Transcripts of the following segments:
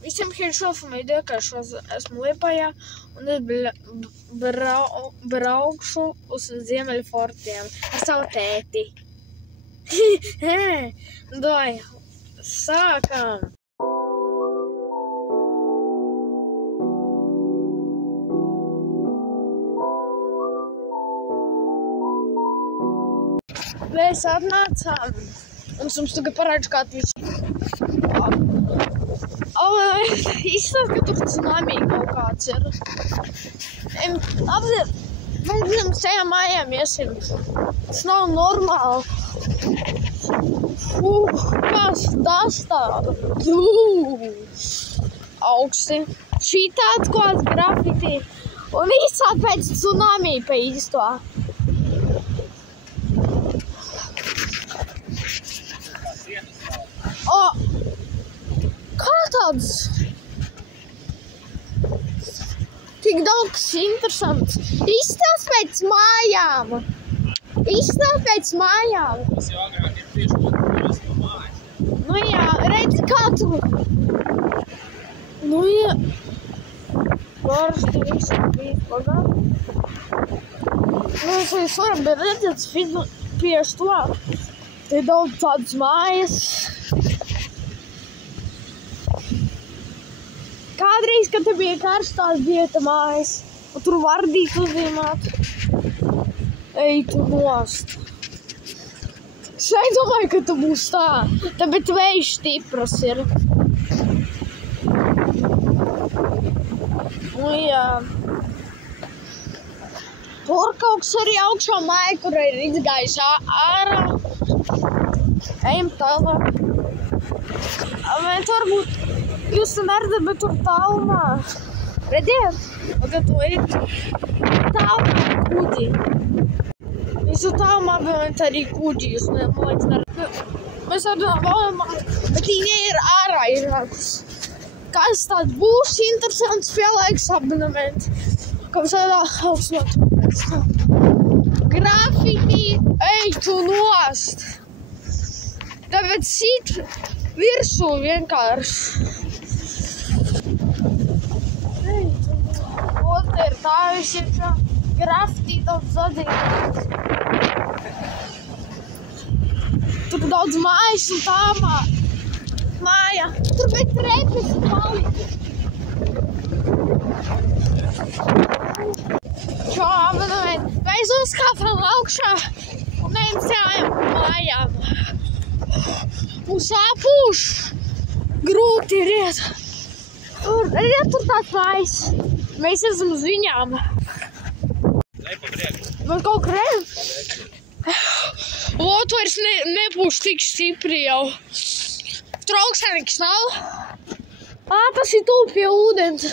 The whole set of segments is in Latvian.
Visiem ir šofamīdē, ka esmu Liepājā un es braukšu uz Ziemeļu fortiem ar savu tēti. Doj, sākam! Mēs atnācām un es jums tagad parādšu, kā tas izstāst, ka tur tsunami kaut kāds ir. Apziet, mēs zinām, tajā mājām iesim. Tas nav normāli. Kas tas tāda? Augsti. Šī tāds kāds grafiti. Un izsākt pēc tsunami pa īsto. Kā tāds? Tik daudz interesants. Izstāst pēc mājām. Izstāst pēc mājām. Tas jau agrāk ir tieši otrs no mājas. Nu jā, redzi kā tu. Nu jā. Varas te visu bija pagāt. Nu es varam, bet redzēt, pieši to. Te daudz tādas mājas. Kādreiz, kad te bija karstās vieta mājas, un tur vardīt uzzīmēt. Ej, tu nost. Es nedomāju, ka tu būs tā. Bet vējš stipras ir. Nu jā. Tur kaut kas arī augšā māja, kur ir izgājis ārā. Ejam tālāk. Bet varbūt jūs neredzat, bet tur tālumā. Redziet? Tagad to ir tālumā kuģi. Visu tālumā vēl arī kuģi, jūs neredzat. Mēs redzam, bet viņi ir ārā iznākus. Kas tāds būs interesants pielaiks abonements. Kā visādā hausmāt. Grafiti, ej tu nost! Tāpēc sit virsū vienkārši. Ota ir tā visiekšā grafitī daudz sadzīvot. Tur daudz mājas un tā māja. Tur bet trepes palika. Šo abonementu. Mēs uzkāpām augšā un neicējām mājām. Mums sāpūš. Grūti ir iet. Tur tāds mājas. Mēs esam uz viņām. Man kaut krēm. Ot vairs nebūs tik stipri jau. Trauksēniks nav. Tas ir tūp pie ūdens.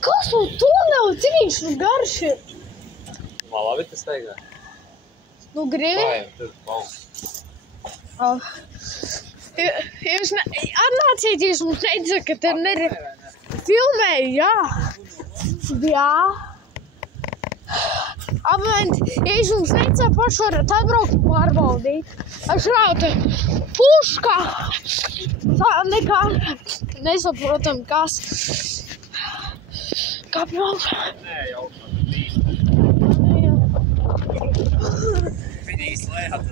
Kas no tuneli? Cik viņš nu garš ir? Man labi tas teigā. Nu gribi? Tur valsts. Jūs atnācieties, mums teica, ka te filmēju, jā. Jā. Apmēram, ja jūs mums teica, paši varat atbraukt un pārbaudīt. Aš rautu puška. Nekā nesaprotam, kas. Kāpjām? Nē, jau Viņi izlējāt,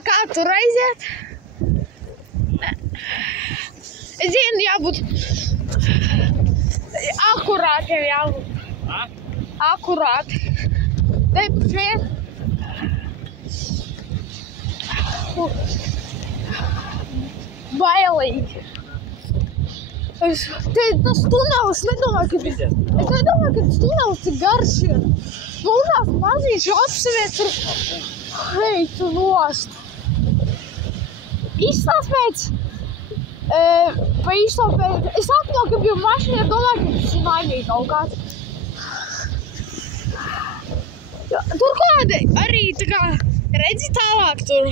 Kā tur aiziet? Es zinu, jābūt akurātiem jābūt. Akurāti. Te šeit. Bailīgi. Tas tunelis, nedomāju, ka tas tunelis tik garš ir. Mūnās mazīšu apsiviet tur. Hei, tu nost. Izstāst pēc. Pa īsto pēc. Es atņauju, ka biju mašīnā, domāju, ka tas ir mainīgi kaut kāds. Tur kādi arī tā kā redzi tālāk tur.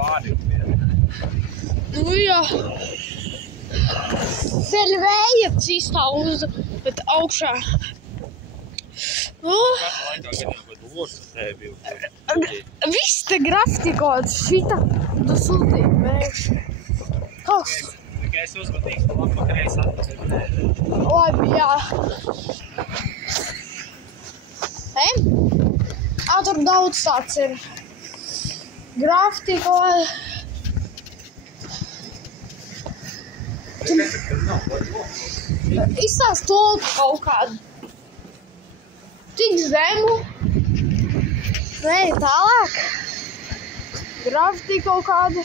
Pāri ir. Nu jā. Dēļ vēja cistā bet augšā. Kādu laikā gadiem, kad Viss te grafiti kaut šita, tu sūtīji mēši. Kas? Tikai es uzmatīšu, ka atpakareiz atpakaļ. Labi, jā. Ej? Tur daudz tāds ir. Grafiti kaut. Izstāst tolku kaut kādu. Tik zemu. Nē, tālāk. Grafiti kaut kādu.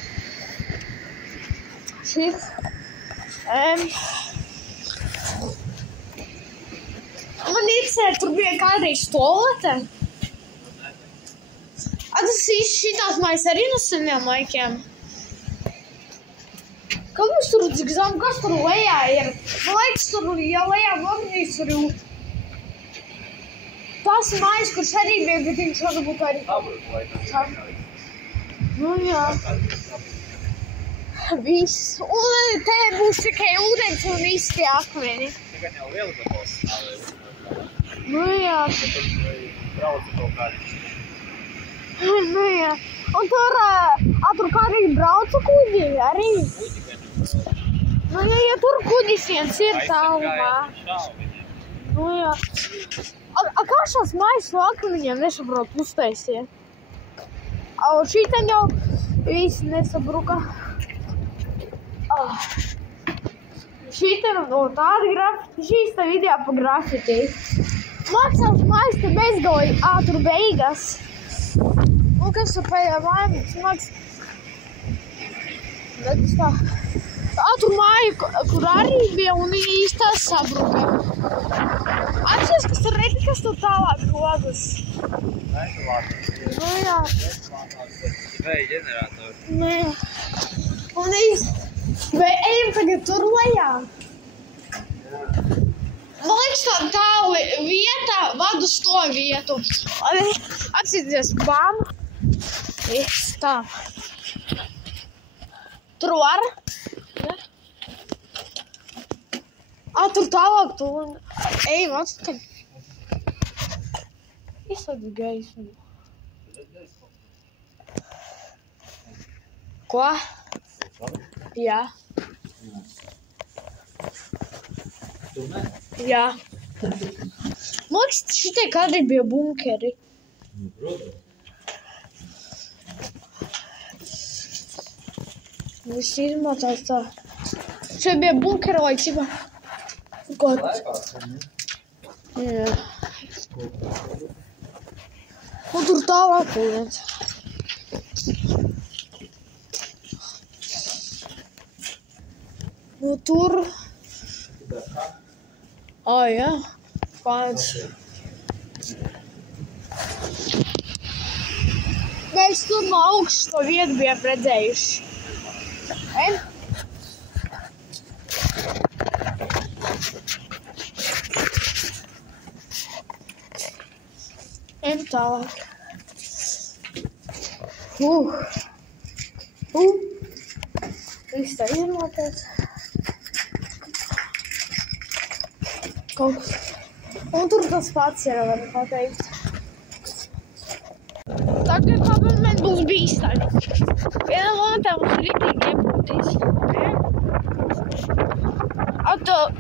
Šis. Man interesē, tur bija kādreiz tolete. Tas šitās mājas arī no seniem laikiem. Kāpēc tur cik zem, kas tur lejā ir? Man liekas, tur, ja lejā Magnīs tur ir tās mājas, kurš arī bija, bet viņš varbūt arī. Nu jā. Viss. Un te būs tikai ūdens un viss tie akmeni. Tikai jau Lielgabals stāvēja. Nu jā. Tur brauca kaut kādi. Nu jā. Un tur kādīgi brauca kuģi arī. Nu jā, ja tur kuģis viens ir tālumā. Nu jā. Kā šās mājas no akmeņiem nesaprot uztaisiet? Šīten jau visi nesabruka. Šīten no tāda grafiti, šīs te video pa grafiti. Maksās mājas te bezgalīgi, tur beigas. Nu, kas tur pēdējā māja, maks. Bet tā. Tur māja, kur arī bija un īstās sabruka. Atceries, kas tur redzi, kas tur tālāk rodas. Nu jā. Vēja ģeneratori. Nu jā. Un vai ejam tagad tur lejā? Man liekas, tā vieta vada uz to vietu. Atsīties bam. Viss tā. Tur var? Ne? Tur tālāk tu un ejam atpakaļ. Izslēdz gaismu. Ko? Jā. Jā. Man liekas, šitie kādreiz bija bunkeri. Viss izmotās tā. Šeit bija bunkeri vai cipā. Kaut. Jā. Un tur tālāk ūdens. Nu tur. Jā. Kāds. Mēs tur no augšas to vietu bijām redzējuši. Ejam tālāk. Viss tā izmotēts. Kaut kas. Un tur tas pats ir, var pateikt. Tagad man būs bīstami. Vienā momentā mums riktīgi iepūtīs.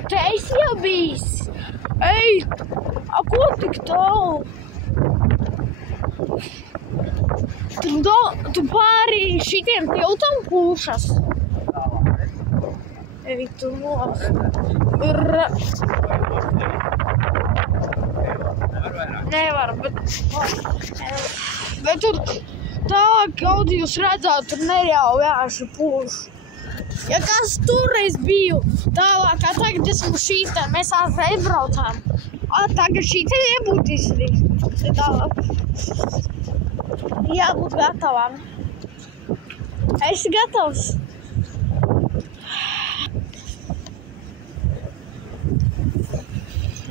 Te esi jau bijis? Ej, ko tik tālu? Tu pāri šitiem tiltam pūšas. Ej, tu nos. Nevar, bet tur tālāk kaut jūs redzāt, tur nereāli vienkārši pūš. Ja kas turreiz biju tālāk, tagad esmu šītē, mēs reiz braucām. Tagad šītē iebūtīs arī tālāk. Jābūt gatavam. Esi gatavs?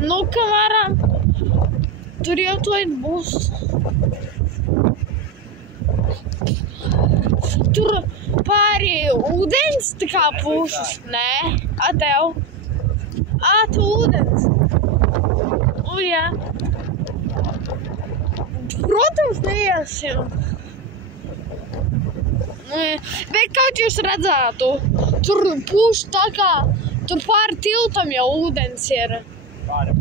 Nu, ka varam. Tur jau to būs. Tur pāri ūdens tā kā pūšas. Nē, tev. Tu ūdens. Jā. Protams, neiesim. Bet kaut jūs redzētu, tur pūš tā kā, tur pāri tiltam jau ūdens ir. Pāri.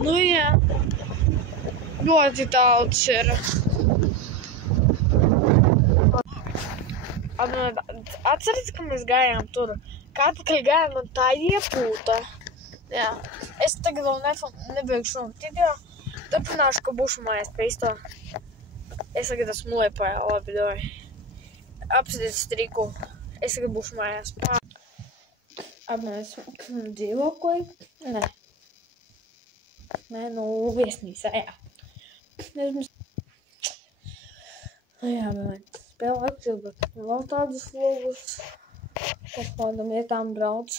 Nu, jā. Ļoti daudz ir. Atceries, ka mēs gājām tur? Kā atpakaļ gājām, man tā iepūta. Jā. Es tagad vēl nebeigšu video. Turpināšu, ka būšu mājās pēc to. Es tagad esmu Liepājā, labi, doj. Apsidiet striku. Es tagad būšu mājās. Mēs dzīvokoju? Nē, nu, viesnīcā, jā. Jā, bet spēlē aktīvi, bet vēl tādus vlogus. Kaut kādam vietām brauc,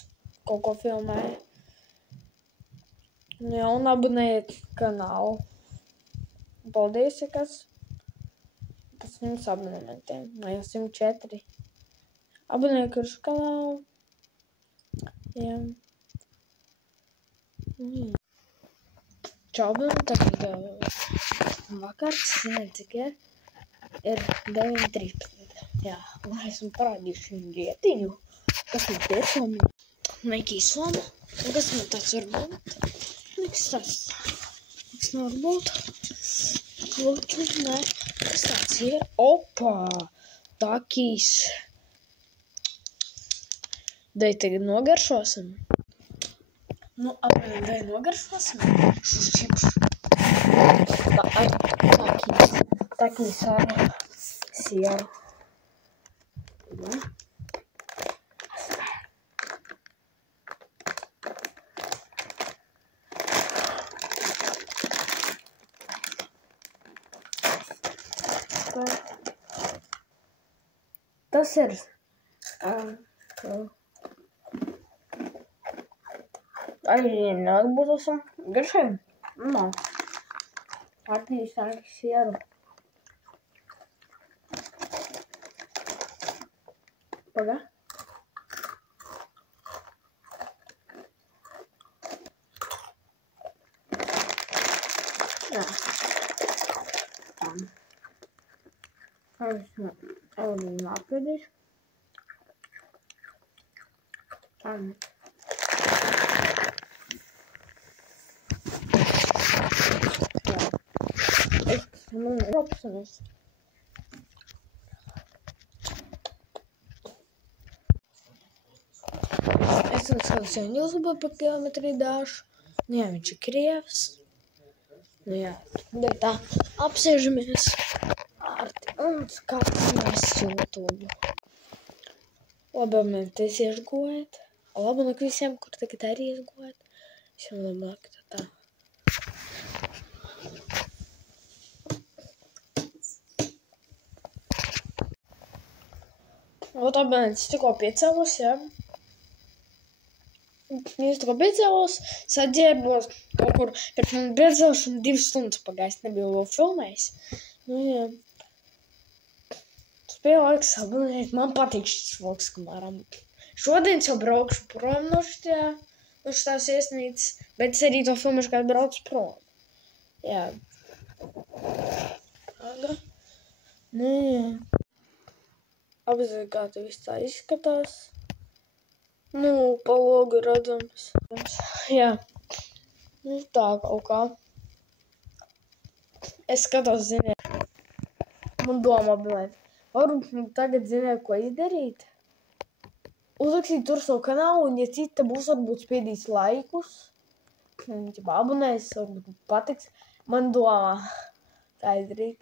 kaut ko filmēju. Jā, un abonējiet kanālu. Paldies, ja kas. Pēc 100 abonementiem. Vai jau 104. Abonējiet kuršu kanālu. Jā. Čau, tagad vakars, nezinu, cik ir 9:13. Jā, lai esmu parādījuši viņu rietiņu. Kas man tiešām nekīs lama. Un kas man tāds var būt? Nekas tāds. Nekas nevar būt. Kluču, nē. Kas tāds ir? Opā! Takīs. Dai tagad nogaršosim. Nu, apmēram dai nogaršosim. Šus čipšus. Takīs ar sieru. Tas ir arī neatbūtosim garšiem. Takīs ar sieru. Pagā. Jā. Es apēdīšu. Man ir opcionis. Es skatos jau YouTube par kilometri dāšu. Nu jā, viņš ir Krievs. Nu jā, bet tā apsēžamies ārti un skatāmies YouTube. Labi, man te iešgojat. Labi, un visiem, kur tagad arī iešgojat. Visiem labāk tā. Ot, es tikko piecēlos, jā. Es tikko piecēlos, saģērbos kaut kur pēc man piecēlošana 2 stundas pagājis, nebiju vēl filmējis. Nu, jā. Tas bija laiks abonēt, man patīk šis vlogs, kamēram. Šodien jau braukšu prom no šitās viesnīcas, bet es arī to filmēšu, kad braucu prom. Jā. Aga. Nu, jā. Apzinu, kā te viss tā izskatās. Nu, pa logu redzams. Jā. Nu, tā kaut kā. Es skatos, ziniet. Man doma abonēt. Varbūt tagad ziniet, ko izdarīt. Uzrakstīt tur savu kanālu, un ja cita būs, varbūt spiedīs laikus. Ja abonēs, varbūt patiks. Man doma tā izdarīt.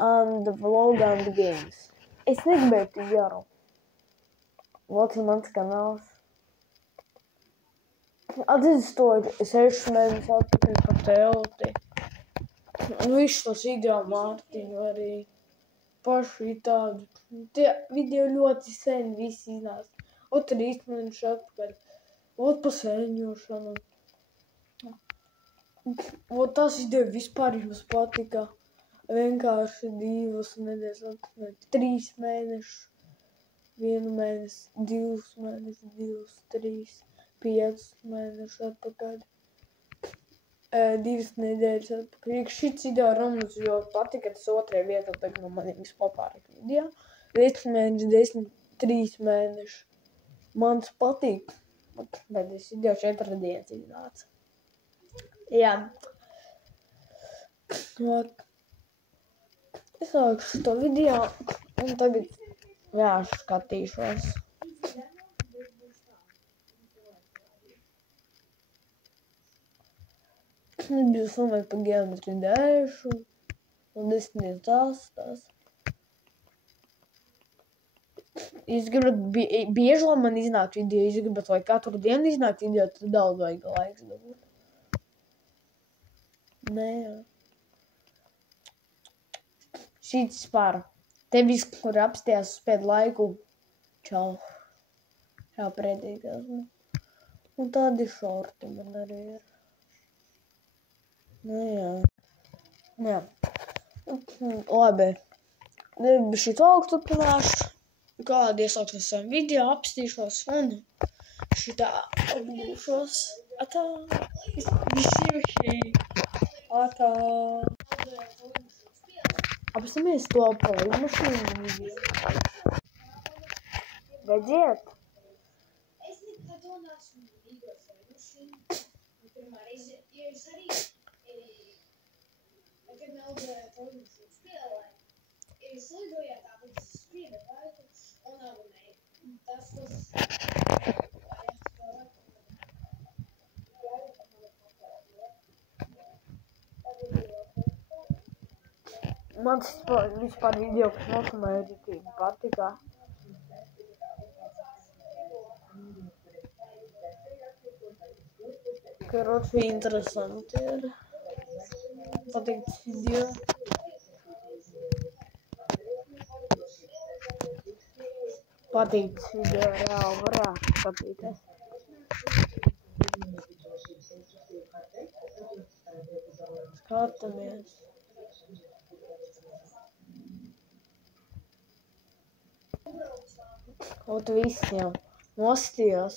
And the vlog and the games. Es negribēju tik garu. Vot ir mans kanāls. Atzīstoju 6 mēnešus atpakaļ par telti. Un visu tos video Mārtiņu arī. Pašu tādu. Tie video ļoti sen visi iznās. Ot 3 mēnešus atpakaļ. Ot pa sēņošanu. Ot tas video vispār jums patika. Vienkārši 2 nedēļas atpakaļ, 3 mēnešus, 1 mēnesi, 2 mēnesi, 2, 3, 5 mēnešus atpakaļ. 2 nedēļas atpakaļ. Šis video Romas ļoti patika, tas 2. vietā tagad no maniem vispopārāk video. 5 mēneši, 10, 3 mēneši. Man tas patīk, bet es video 4 dienas iznāca. Jā. Es sākšu to video un tagad skatīšos. Es biju filmēt par geometriju dēšu, un 10 dienas tās. Jūs gribat bieži, lai man iznāk video, jūs gribat, lai katru dienu iznāk video, tad daudz vajag laiks dabūt. Nē, jā. Šīts par. Te viss, kur apstījās uz pēd laiku. Čau. Čau predīgās. Un tādi šorti man arī ir. Nu jā. Jā. Labi. Šito augstupināšu. Kādi iesaukšu saviem video, apstīšos un šitā apgūšos. Atā. Visi. Atā. Apstamies to palīgu mašīnu video. Beidziet! Es nekad to neesmu videos vai mašīnu. Pirmā reize, ja es arī nekad neuzvarēju to mašīnu spēlēju. Es lidoju tāpēc es skrienu laiku un abonēju. Tas, kas... Man vispār video, kas nofilmēja, arī patika. Karoči, interesanti ir. Patīk video. Patīk video, reāli varētu skatīties. Skatāmies. Ot visiem nostījos.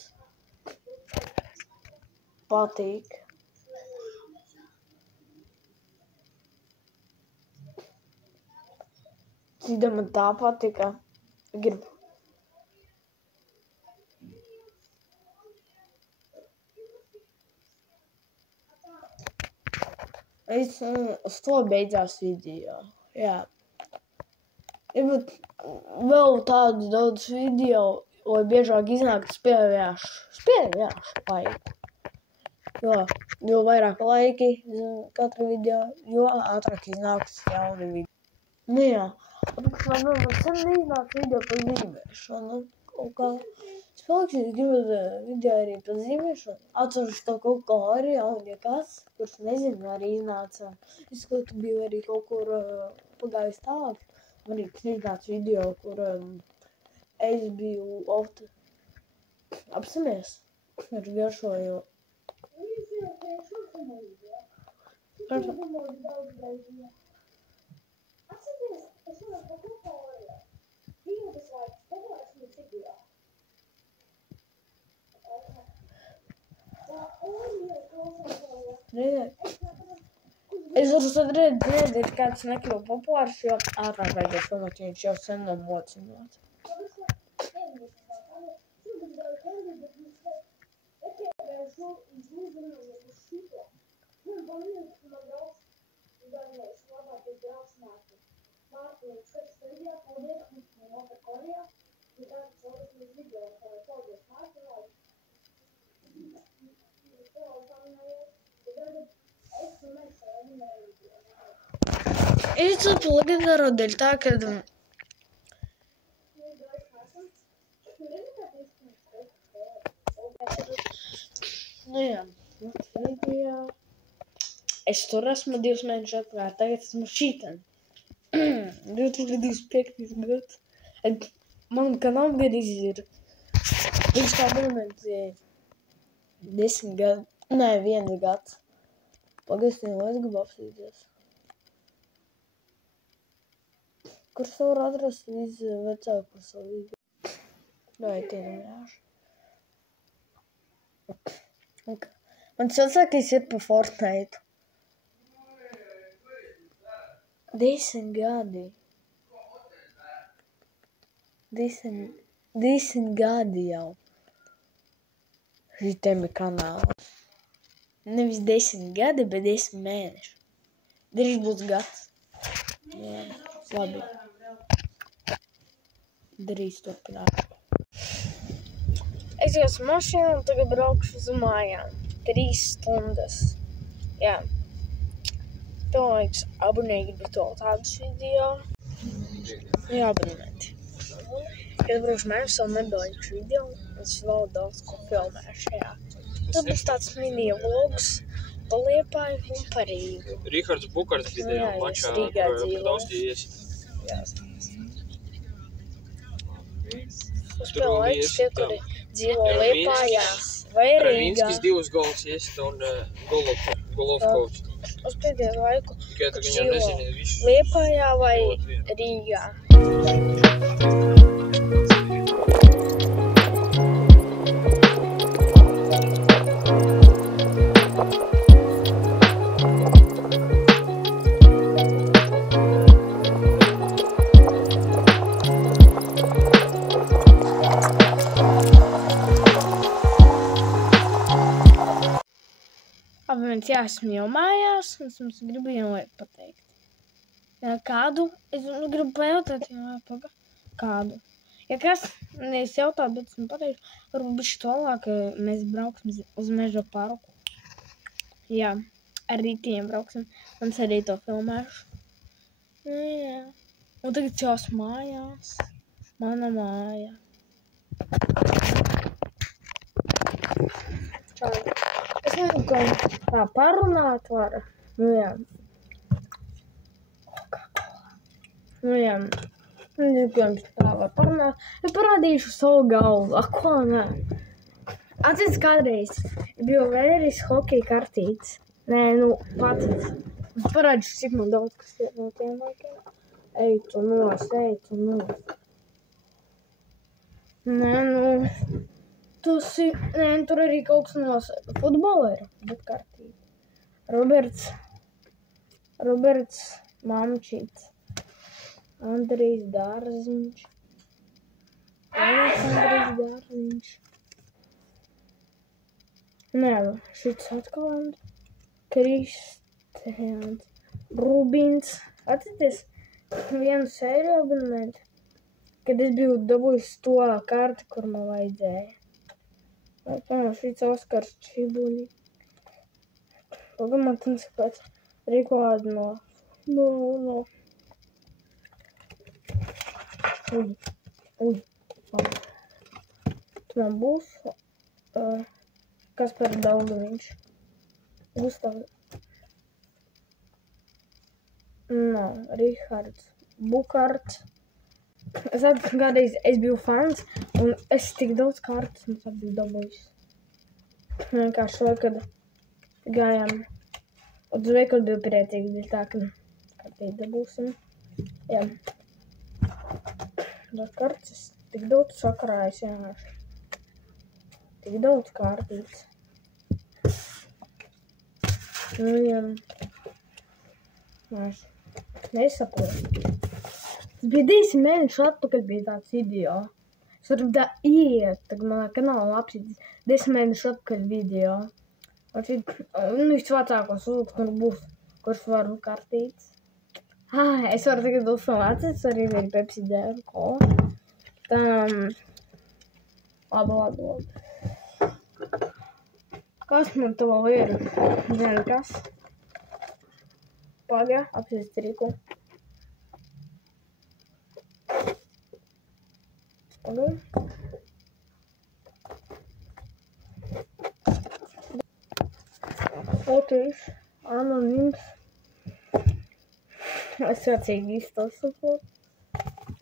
Patīk. Cita man tā patika. Gribu. Uz to beidzās video. Jā. Ir vēl tādus daudz video, lai biežāk iznāk spēlēšu laiku. Jo vairāk laiki katru video, jo ātrāk iznāks jauni video. Nu jā, man sen neiznāk video par zīmēšanu. Kaut kā spēlēks, es gribu video arī par zīmēšanu. Atceruši to kaut kā arī, ja kas, kurš nezinu, arī iznāca. Es kaut kā biju arī kaut kur pagājis tālāk. Man arī iznāca video, kur es biju apsamies ar garšoju. Es varu tad redzēt, kāds nekļuva populārs, jo ātrāk vajadzēja filmēt, viņš jau sen nav mocināts. Es to legendāro dēļ tā, kad... Nu jā, video. Es tur esmu 2 mēnešus atpakaļ, tagad esmu šitan. 2025. gads. Man kanālam gadījis ir. Viņš kā momenti 10 gadu. Nē, 1 gads. Pagaidām, lai es gribu apsīties. Kur savu var atrast visvecāku par savu video? Vai tie nemēšu. Man cilvēks ir pa Fortnite. 10 gadi. 10 gadi jau. Šitiem ir kanāls. Nevis 10 gadi, bet 10 mēneši. Drīz būs gads. Jā, labi. Drīz turpināt. Es jau esmu mašīnā un tagad braukšu uz mājām. 3 stundas. Jā. Pilnīgs abonēji grib to tādus video. Jā, abonēti. Kad braukšu mājās, vēl nebeigšu video. Es vēl daudz ko filmēšu, jā. Tad būs tāds mini vlogs pa Liepāju un pa Rīgu. Rihards Bukarts video mačā, klausījies. Jā. Uzspēl laiks tie, kuri dzīvo Liepājā vai Rīgā. Ravinskis 2 gols iesita un Golovkovs. Uzspēdiet laiku, Tikai tu kurš viņam dzīvo nezini visu. Liepājā vai Rīgā. Jā, esmu jau mājās, un es jums gribu vienu lietu pateikt. Ja kādu, es gribu pajautāt, kādu. Ja kas, es jautāju, bet es pateikšu, varbūt bišķi tālāk mēs brauksim uz meža parku. Jā, ar rītiem brauksim, un es arī to filmēšu. Jā, un tagad jau esmu mājās, mana māja. Čau. Es nezinu, ko tā parunāt var. Nu jā. Nu jā. Nezinu, ko jums tā var parunāt. Es parādīšu savu galvu. Ko nē? Atcīts kādreiz biju vēris hokeja kartītes. Nē, nu, pats. Es parādīšu, cik man daudz kas ir no tiem laikiem. Ej tu nos. Nē, nu... Nē, tur arī kaut kas no futbola ir, bet kārtīgi. Roberts Mamčits, Andrijs Dārziņš, Andrijs Dārziņš. Nē, šits atkal Kristians Rubins. Atcerieties vienu sēriju abonēti, kad es biju dabūjis to karti, kur man vajadzēja. Šīs Oskars Čibuļi. Pagam man tins pēc Rikvādu no. Uj. Tu man būs Kaspar Daugaviņš. Gustav. No, Rihards Bukarts. Es atceros, kādreiz es biju fans, un es tik daudz kārtas mums biju dabūjis. Vienkārši vēl, kad gājām uz veikalu, biju priecīgi, bija tā, ka kārtīgi dabūsim. Jā. Tas kārtas tik daudz sakarājas, vienkārši. Tik daudz kārtīts. Nu, jā. Nesaprotu. Tas bija 10 mēnešu atpakaļ bija tāds video. Es varu tā ieiet, tagad manā kanālā apsīt 10 mēnešu atpakaļ video. Un viss vecākos uzlikt, kur būs, kurš varu kartīts. Es varu tagad uzfilmēt, arī ir Pepsi dēru kola. Labi. Kas man to vēl ir? Zinu, kas? Pagā, apsīst rīku. Otrs, anonīms. Es vecīgi izstāstu.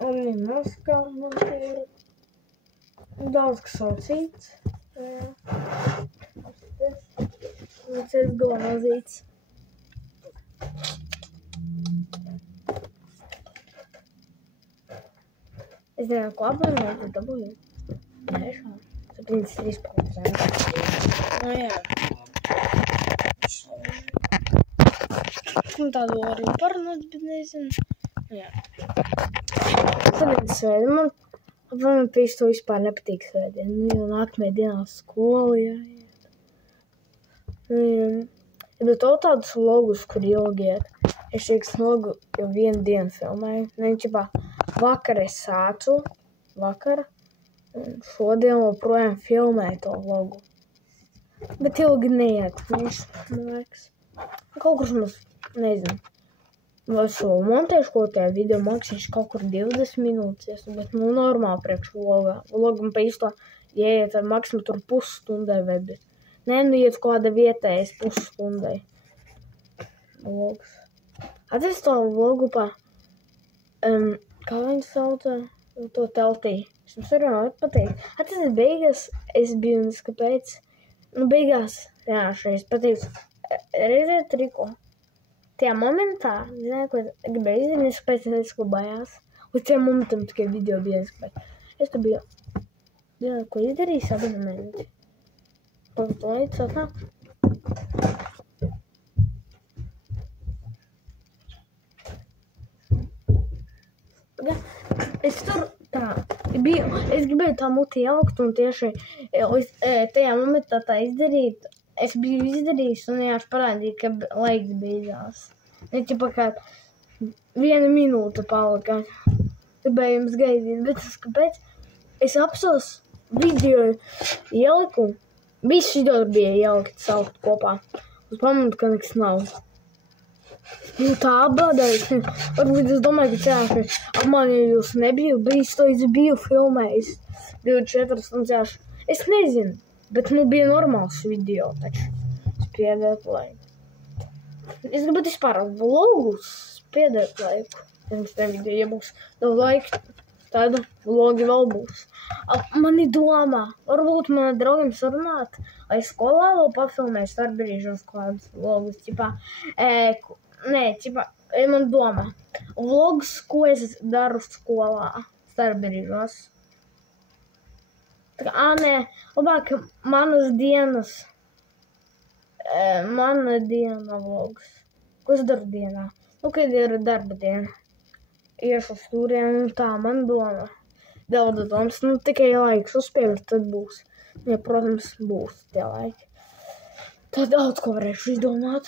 Un ir Moskā, man ir daudz kas vēl cits. Un CSGO nozīts. Es nezinu, ko abonēt, dabūju. Nē, 73%. Nu jā. Un tādu arī parunāt, bet nezinu. Jā. Šodien svētdien man pēc to vispār nepatīk svētdien. Nu, jo nākamajā dienā skolu jāiet. Bet to tādus vlogus, kur ilgi iet. Es šīks vlogu jau vienu dienu filmēju. Neņķipā vakar es sācu. Vakar. Un šodien joprojām filmēju to vlogu. Bet ilgi neiet. Mums, man liekas. Kaut kur mums, nezinu. Vai es šo montēšu kaut tajā video maksimums kaut kur 20 minūtes. Bet nu normāli priekš vlogā. Vlogam pa īsto ieiet ar maksimum tur pusstundai vai bet. Nē, nu iet kāda vietējas pusstundai. Vlogs. Atceries to vlogu pa, kā viņu sauca, to teltī. Es jums varu pateikt. Atceries beigās es biju un es kāpēc. Nu beigās, jā, šreiz pateicu, reizē triko. Tajā momentā, zināju, ko es gribēju izdarīt, es kāpēc nesklabājās. Uz tajā momentam tikai video bija neskapēc. Es tu biju, ko izdarījis abonementi. Līdz atnāk. Es tur tā biju, es gribēju tā muti jaukt un tieši tajā momentā tā izdarīt. Es biju izdarījis un vienkārši parādīju, ka laiks beidzās. Ne ķipa kā 1 minūte palika. Gribēju jums gaidīt, bet es kāpēc? Es apsos video ieliku. Viss video bija ielikt saukt kopā. Uz pamatu, ka nekas nav. Nu tā apbādāju. Varbūt es domāju, ka cēši apmānīju jūs nebiju. Brīz to es biju filmējis. 24 stundas. Es nezinu. Bet nu bija normāls video taču. Spiedēt laiku. Es gribu vispār vlogus spiedēt laiku. Jums te video, ja būs daudz laika, tad vlogi vēl būs. Mani domā, varbūt man draugiem sarunāt, lai skolā vēl pafilmēju starpbrīžos kādus vlogus. Man domā, vlogus, ko es daru skolā starpbrīžos. Nē, labāk manas dienas. Mana diena vlogs. Ko es daru dienā? Nu, kad ir darba diena. Iešu uz turienu un tā, man doma. Daudz domas, nu, tikai laiks uzspēlēt, tad būs. Ja, protams, būs tie laiki. Tad daudz ko varēšu izdomāt.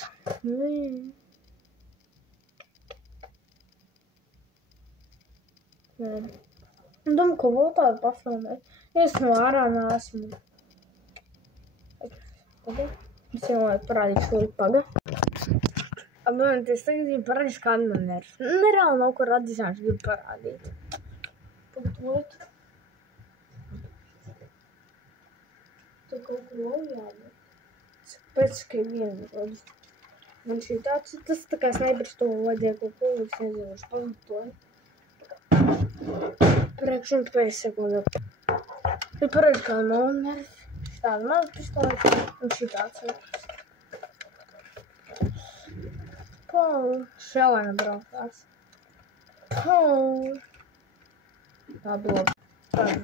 Domāju, ko vēl tādu pafilmēt. Es no ārā neesmu. Paga. Es jau parādīšu šo paga. Es tagad gribu parādīšu, kāda man ir. Nereāli nav ko radīšanās gribu parādīt. Pagatavot. Tu kaut ko vēl jādara. Pēc tikai vienu rodu. Man šī tāds, tas tā kā snaipers to vajadzēja kaut ko, es nezinu, es pagatavoju. Priekš un pēc sekundu. Ir parādi kāda molnerfi, tāda maza pistoleta un šī tāds nekas. Pau, šelēna braukās. Pau. Tā bija labi.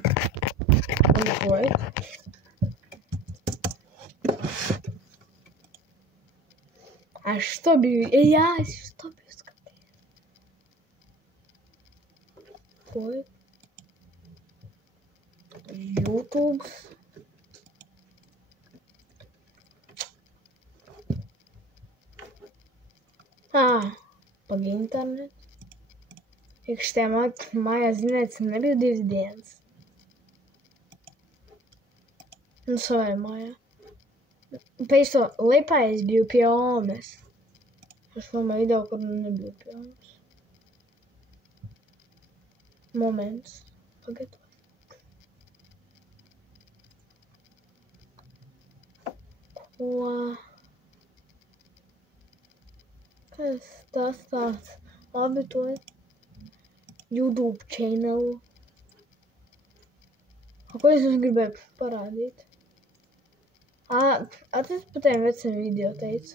Un ko ir? Что бью? Я что бью скопил? Ой. YouTube. Pagaidi internet. Iekšējā mājās zinēts nebija 2 dienas. Nu, savai mājā. Pēc to Liepā es biju pie Omes. Es filmēju video, kur nebiju pie Omes. Moments. Pagaidot. Ko? Kas tas tāds? Labi, to YouTube channel. Ko es jums gribēju parādīt? Tas par tiem veciem video teicu.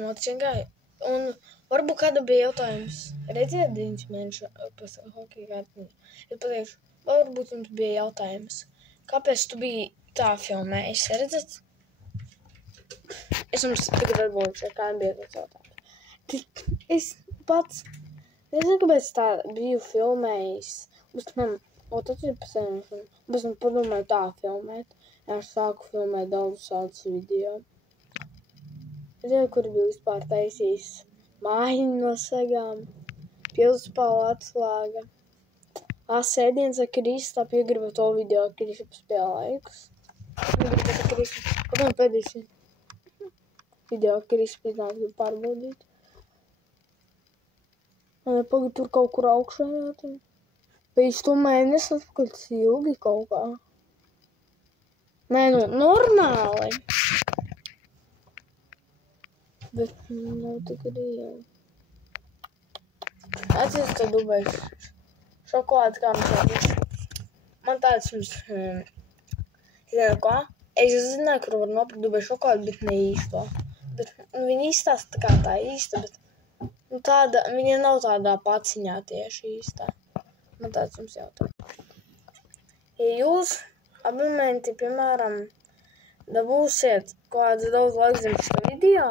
Motčingai. Un varbūt kāda bija jautājums. Redziet 9 mēnešu pas hokeja kārtiņu. Es pateikšu, varbūt jums bija jautājums. Kāpēc tu biji tā filmējis, redzat? Es jums tagad atbildēšu, kā bija tas jautājums. Es pats nezinu, kāpēc tā biju filmējis. Bet man, tas ir pasēnums. Bet man padomāju tā filmēt. Ja es sāku filmēt daudzus video. Es jau, kur biju vispār taisījis mājiņu no segām, pilspālu atslēga. Sēdiens ar Kristapu, ja gribat to video ar Kristapu spēlē laikus. Gribat ar Kristapu. Kaut man pēdējais video ar Kristapu iznāk, gribu pārbaudīt. Pagad tur kaut kur augšā jātiem. Pēc to mēnesi atpakaļ tas ilgi kaut kā. Nē, nu, normāli. Bet nav tik arī jau. Atceries to Dubais šokolādi, kā mēs man tāds jums, zinu ko? Es zināju, kur var nopirkt Dubais šokolādi, bet ne īsto. Bet viņi izstāsta kā tā īsta, bet tāda, viņa nav tādā paciņā tieši īstā. Man tāds jums jautājums. Ja jūs abonenti, piemēram, dabūsiet kādu daudz laiku zem šo video,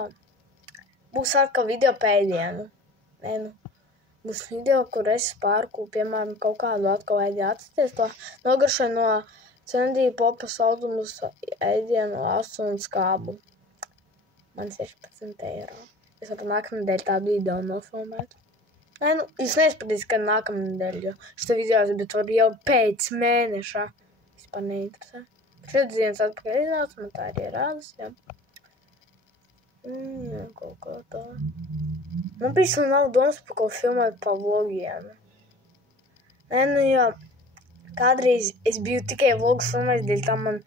būs atkal video pēdienu. Nē, nu. Būs video, kur es pērku, piemēram, kaut kādu atkal ēdienu. Atcerieties to nogaršoju no Cendija Popa saldumus ēdienu asu un skābu. Man 16 €. Es varu nākamnedēļ tādu video nofilmēt. Nē, nu, jūs neizpratīs, ka nākamnedēļ, jo šita video bet var jau pēc mēneša. Vispār neinteresē. Šeit dienas atpakaļ iznāca, man tā arī rādas, jā. Jā, kaut kā tā. Man pīsam nav domas par ko filmēt pa vlogiem. Nē, nu jā, kādreiz es biju tikai vlogus filmēt, dēļ tā man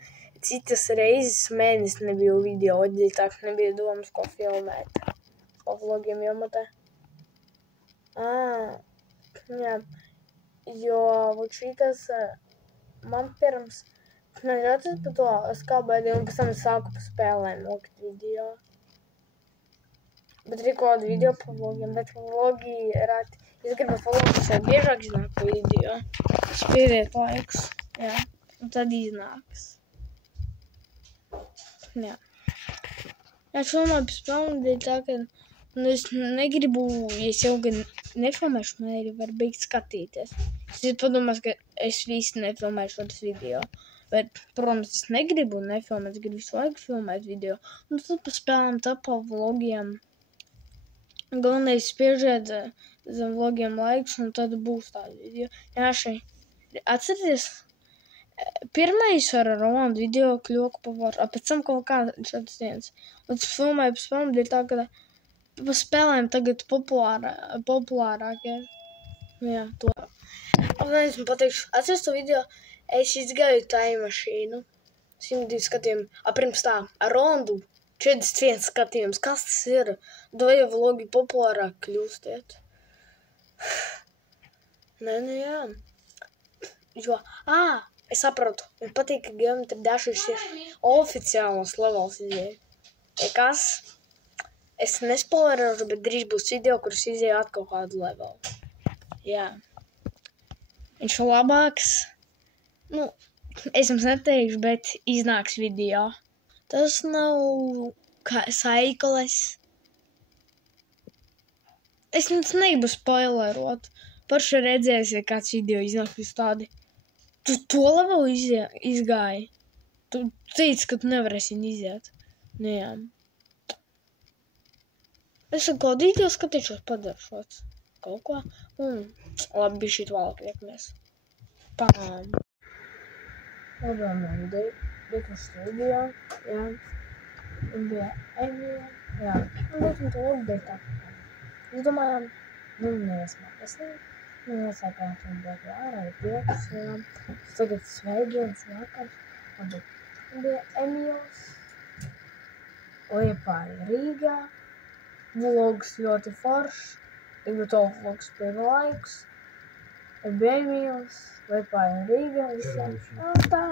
citas reizes mēnesis nebija video, dēļ tā, ka nebija domas ko filmēt. Pa vlogiem jomatē. Jā, jo šitas man pirms, man ir atceries par to skābēdi, un pēc tam es sāku pa spēlēm mokt video. Bet arī kādu video pa vlogiem, bet vlogi rati. Es gribu vlogus jau biežāk iznāk pa video. Spiediet laikus, jā, un tad iznāks. Jā. Jā, es filmēju pa spēlēm, dēļ tā, ka es negribu, ja es jau gan nefilmēšu, man arī var beigt skatīties. Es padomās, ka es visu nefilmēšu varas video. Bet, protams, es negribu nefilmēt, es gribu visu laiku filmēt video. Un tad pa spēlēm, tad pa vlogiem. Galvenais spiežiet zem vlogiem laikus, un tad būs tāda video. Jā, atcerieties, pirmais ar Rolandu video kļoku pavaru, pēc tam kaut kā šādas dienas. Un es filmēju pa spēlēm, dēļ tā, ka pa spēlēm tagad populārākie. Jā, to. Un es man pateikšu, atceries to video, es izgāju Time Machine. 102 skatījumi, pirms tā, ar Rolandu. 41 skatījums, kas tas ir? Vai vlogi populārāk kļūstiet? Nē, nu jā. Jo, es saprotu, man patīk, ka Geometry Dash ir oficiālos levels izēja. Ja kas? Es nespoilerošu, bet drīz būs video, kuras izēja atkal kādu levelu. Jā. Viņš ir labāks. Nu, es jums neteikšu, bet iznāks video. Tas nav kā saikles. Es jums negribu spoilerot. Parši redzēsiet, kāds video iznāk visu tādi. Tu to levelu izgāji. Tu teici, ka tu nevarēsi viņu iziet. Nu jā. Es ar kādu video skatīšos padaršots. Kaut ko. Un labi, bija šīt vēlāk liekamies. Pām. Labi, man ideja. Bija studijā, jā, un bija Emīla, jā, un bija to lūdēju tā. Es domāju, neiesmāk, neiesākāt un bija ārā, prieks, jā, tagad svētdienas vakars, un bija Emīls, Liepāja Rīgā, vlogs ļoti foršs, tagad to vlogs pie laikus, un bija Emīls, Liepāja Rīgā, visiem, tā.